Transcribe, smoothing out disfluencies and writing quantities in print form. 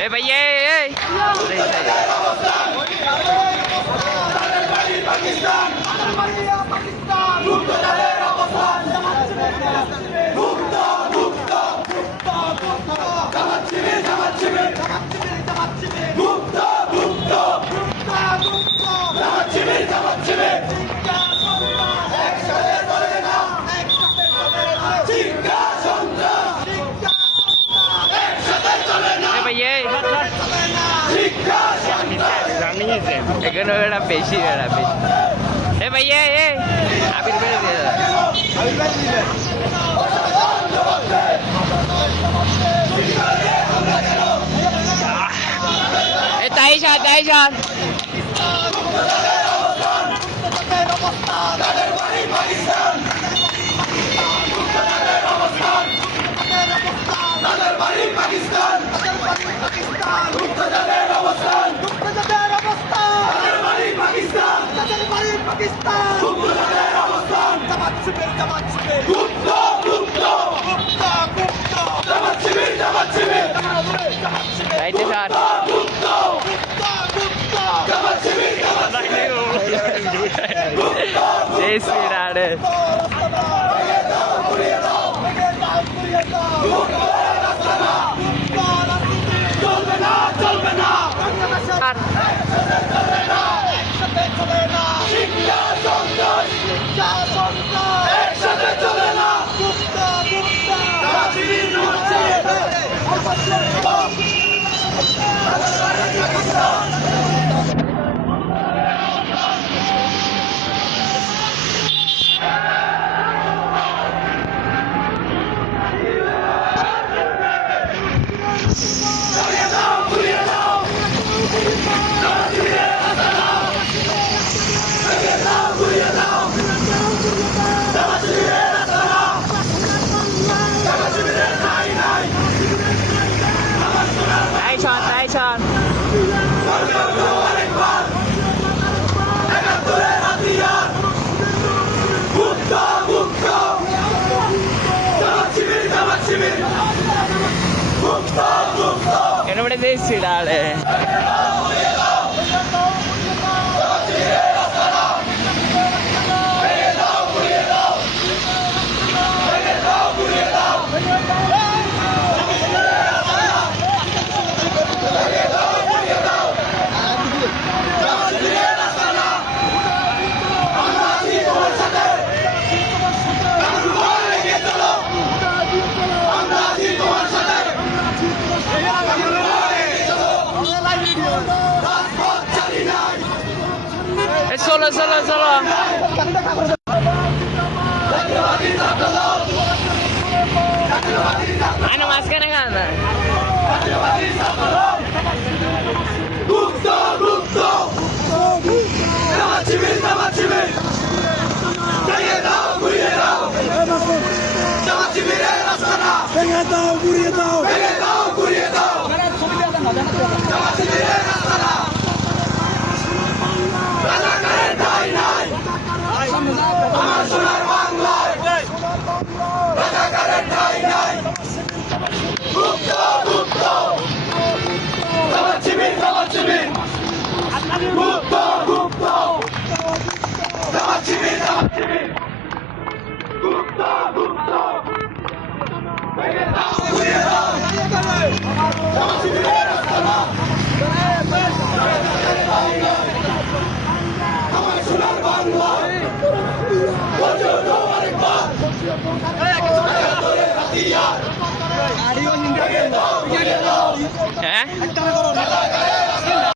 এ ভাই এই এখানে ওটা বেশি এ ভাই আবির বেড়ে দিয়ে তাই সার রাইটে স্যার জয় শ্রীরাড়ে Kenapa dia sidak le? Solo. Ano masker na kan? Gupta. Nama civil. Kaya daw, kuriya daw. Nama civil rasana. Kaya daw, kuriya daw. Nama civil rasana. আমার সোনার বাংলায় রাজাকারের ঠাঁই নাই গুপ্ত আমার শিবির আমার শিবির গুপ্ত আমার শিবির গুপ্ত ভেঙে দাও ঘুরিয়ে দাও আমার শিবির